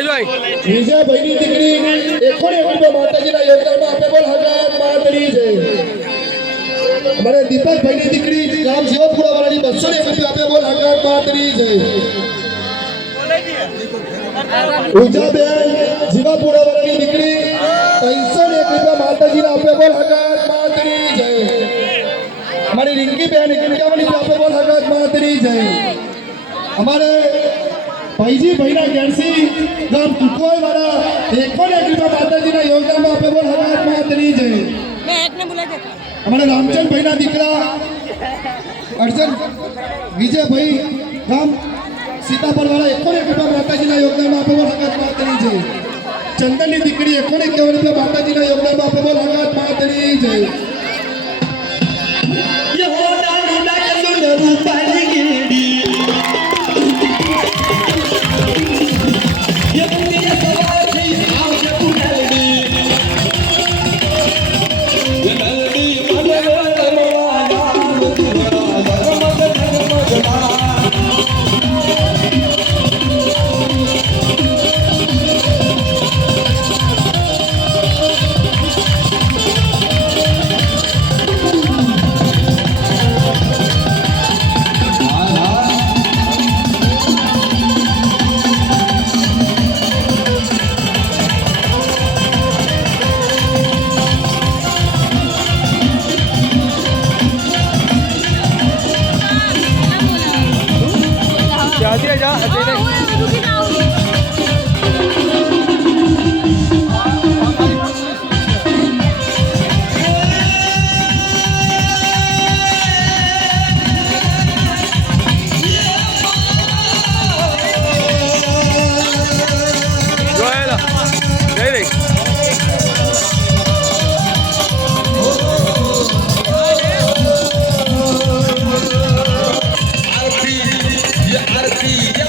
વિજયભાઈની દીકરી એકોને રૂપિયા માતાજીના યોગદાનમાં આપે બોલ હજાર માતરી જય અમારે દીપકભાઈની દીકરી ગામ જીવપુરા વાળાની 201 રૂપિયા આપે બોલ હજાર માતરી જય ઉજાબેન જીવાપુરા વાળાની દીકરી 301 રૂપિયા માતાજીના આપે બોલ હજાર માતરી જય हमारी रिंकी बहन 51 रुपया बोल हजात मातरी जय हमारे भाईजी भाईना गेरसी गाम कुकोय वाला 101 रुपया माताजी ना योगदान में आपे बोल हजात मातरी जय मैं एक ने बुला दे हमारे रामचंद भाईना दीकरा अर्जुन विजय भाई गाम सीतापुर वाला 101 रुपया माताजी ना योगदान में आपे बोल हजात मातरी जय चंदन ની દીકરી 151 રૂપિયા માતાજીના યોગદાનમાં આપે બોલ હજાત માતરી જય रूपाली गिरडी ये दुनिया सवारी आज पुनरडी ये मेलडी मनोरमवाला धर्मद धर्मदला आरती